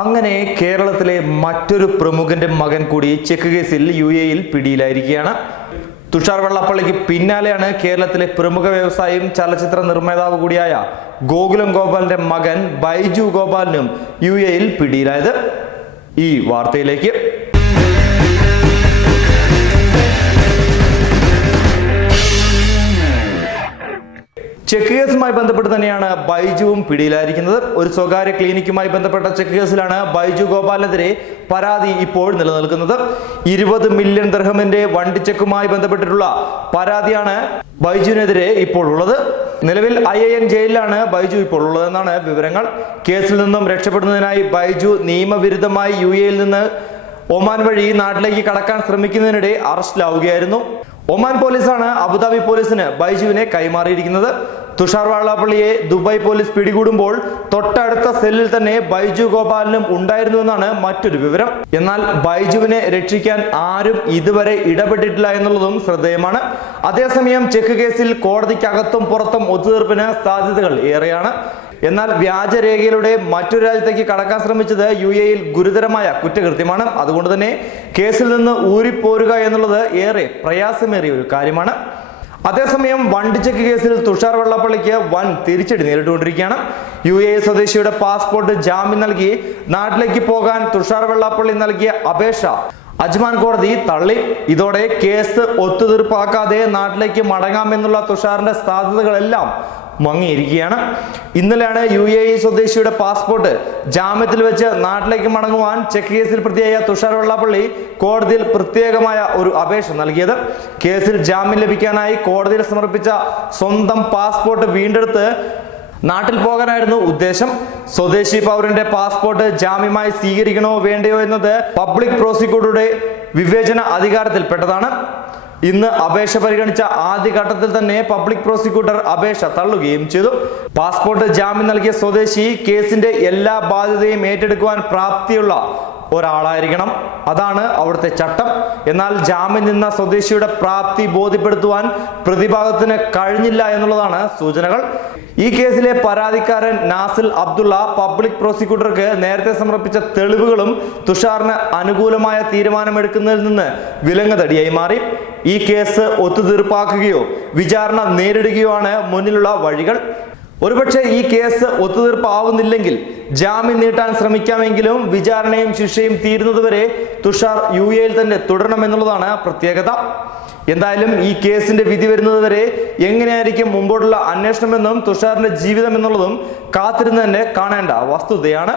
അങ്ങനെ കേരളത്തിലെ മറ്റൊരു പ്രമുഖന്റെ മകൻ കൂടി ചെക്ക് കേസിൽ യു എയിൽ പിടിയിലായിരിക്കുകയാണ്. തുഷാർ വെള്ളാപ്പള്ളിക്ക് പിന്നാലെയാണ് കേരളത്തിലെ പ്രമുഖ വ്യവസായിയും ചലച്ചിത്ര നിർമ്മാതാവ് കൂടിയായ ഗോകുലം ഗോപാലിന്റെ മകൻ ബൈജു ഗോപാലിനും യു എയിൽ പിടിയിലായത്. ഈ വാർത്തയിലേക്ക് ചെക്ക് കേസുമായി ബന്ധപ്പെട്ട് തന്നെയാണ് ബൈജുവും പിടിയിലായിരിക്കുന്നത്. ഒരു സ്വകാര്യ ക്ലിനിക്കുമായി ബന്ധപ്പെട്ട ചെക്ക് കേസിലാണ് ബൈജു ഗോപാലിനെതിരെ പരാതി ഇപ്പോൾ നിലനിൽക്കുന്നത്. ഇരുപത് മില്യൺ ദർഹമിന്റെ വണ്ടി ചെക്കുമായി ബന്ധപ്പെട്ടിട്ടുള്ള പരാതിയാണ് ബൈജുവിനെതിരെ ഇപ്പോൾ ഉള്ളത്. നിലവിൽ ഐ എൻ ജയിലിലാണ് ബൈജു ഇപ്പോൾ ഉള്ളതെന്നാണ് വിവരങ്ങൾ. കേസിൽ നിന്നും രക്ഷപ്പെടുന്നതിനായി ബൈജു നിയമവിരുദ്ധമായി യു എയിൽ നിന്ന് ഒമാൻ വഴി നാട്ടിലേക്ക് കടക്കാൻ ശ്രമിക്കുന്നതിനിടെ അറസ്റ്റിലാവുകയായിരുന്നു. ഒമാൻ പോലീസാണ് അബുദാബി പോലീസിന് ബൈജുവിനെ കൈമാറിയിരിക്കുന്നത്. തുഷാർ വാളാപ്പള്ളിയെ ദുബായ് പോലീസ് പിടികൂടുമ്പോൾ തൊട്ടടുത്ത സെല്ലിൽ തന്നെ ബൈജു ഗോപാലിനും ഉണ്ടായിരുന്നുവെന്നാണ് മറ്റൊരു വിവരം. എന്നാൽ ബൈജുവിനെ രക്ഷിക്കാൻ ആരും ഇതുവരെ ഇടപെട്ടിട്ടില്ല എന്നുള്ളതും ശ്രദ്ധേയമാണ്. അതേസമയം ചെക്ക് കേസിൽ കോടതിക്കകത്തും പുറത്തും ഒത്തുതീർപ്പിന് സാധ്യതകൾ ഏറെയാണ്. എന്നാൽ വ്യാജരേഖയിലൂടെ മറ്റു രാജ്യത്തേക്ക് കടക്കാൻ ശ്രമിച്ചത് യു എയിൽ ഗുരുതരമായ കുറ്റകൃത്യമാണ്. അതുകൊണ്ട് തന്നെ കേസിൽ നിന്ന് ഊരിപ്പോരുക എന്നുള്ളത് ഏറെ പ്രയാസമേറിയ ഒരു കാര്യമാണ്. അതേസമയം വണ്ടി ചെക്ക് കേസിൽ തുഷാർ വെള്ളപ്പള്ളിക്ക് വൻ തിരിച്ചടി നേരിട്ടുകൊണ്ടിരിക്കുകയാണ്. യു എ സ്വദേശിയുടെ പാസ്പോർട്ട് ജാമ്യം നൽകി നാട്ടിലേക്ക് പോകാൻ തുഷാർ വെള്ളാപ്പള്ളി നൽകിയ അപേക്ഷ അജ്മാൻ കോടതി തള്ളി. ഇതോടെ കേസ് ഒത്തുതീർപ്പാക്കാതെ നാട്ടിലേക്ക് മടങ്ങാമെന്നുള്ള തുഷാറിന്റെ സാധ്യതകളെല്ലാം മങ്ങിയിരിക്കുകയാണ്. ഇന്നലെയാണ് യു എ ഇ സ്വദേശിയുടെ പാസ്പോർട്ട് ജാമ്യത്തിൽ വെച്ച് നാട്ടിലേക്ക് മടങ്ങുവാൻ ചെക്ക് കേസിൽ പ്രതിയായ തുഷാർ വെള്ളാപ്പള്ളി കോടതിയിൽ പ്രത്യേകമായ ഒരു അപേക്ഷ നൽകിയത്. കേസിൽ ജാമ്യം ലഭിക്കാനായി കോടതിയിൽ സമർപ്പിച്ച സ്വന്തം പാസ്പോർട്ട് വീണ്ടെടുത്ത് നാട്ടിൽ പോകാനായിരുന്നു ഉദ്ദേശം. സ്വദേശി പൗരന്റെ പാസ്പോർട്ട് ജാമ്യമായി സ്വീകരിക്കണോ വേണ്ടയോ എന്നത് പബ്ലിക് പ്രോസിക്യൂട്ടറുടെ വിവേചന അധികാരത്തിൽപ്പെട്ടതാണ്. ഇന്ന് അപേക്ഷ പരിഗണിച്ച ആദ്യഘട്ടത്തിൽ തന്നെ പബ്ലിക് പ്രോസിക്യൂട്ടർ അപേക്ഷ തള്ളുകയും ചെയ്തു. പാസ്പോർട്ട് ജാമ്യം നൽകിയ സ്വദേശി കേസിന്റെ എല്ലാ ബാധ്യതയും ഏറ്റെടുക്കുവാൻ പ്രാപ്തിയുള്ള ഒരാളായിരിക്കണം. അതാണ് അവിടുത്തെ ചട്ടം. എന്നാൽ ജാമ്യം നിന്ന സ്വദേശിയുടെ പ്രാപ്തി ബോധ്യപ്പെടുത്തുവാൻ പ്രതിഭാഗത്തിന് കഴിഞ്ഞില്ല എന്നുള്ളതാണ് സൂചനകൾ. ഈ കേസിലെ പരാതിക്കാരൻ നാസിൽ അബ്ദുള്ള പബ്ലിക് പ്രോസിക്യൂട്ടർക്ക് നേരത്തെ സമർപ്പിച്ച തെളിവുകളും തുഷാറിന് അനുകൂലമായ തീരുമാനമെടുക്കുന്നതിൽ നിന്ന് വിലങ്ങതടിയായി മാറി. ഈ കേസ് ഒത്തുതീർപ്പാക്കുകയോ വിചാരണ നേരിടുകയോ ആണ് മുന്നിലുള്ള വഴികൾ. ഒരുപക്ഷെ ഈ കേസ് ഒത്തുതീർപ്പാവുന്നില്ലെങ്കിൽ ജാമ്യം നീട്ടാൻ ശ്രമിക്കാമെങ്കിലും വിചാരണയും ശിക്ഷയും തീരുന്നതുവരെ തുഷാർ യു എയിൽ തന്നെ തുടരണമെന്നുള്ളതാണ് പ്രത്യേകത. എന്തായാലും ഈ കേസിന്റെ വിധി വരുന്നതുവരെ എങ്ങനെയായിരിക്കും മുമ്പോട്ടുള്ള അന്വേഷണമെന്നും തുഷാറിന്റെ ജീവിതം എന്നുള്ളതും കാത്തിരുന്ന് തന്നെ കാണേണ്ട വസ്തുതയാണ്.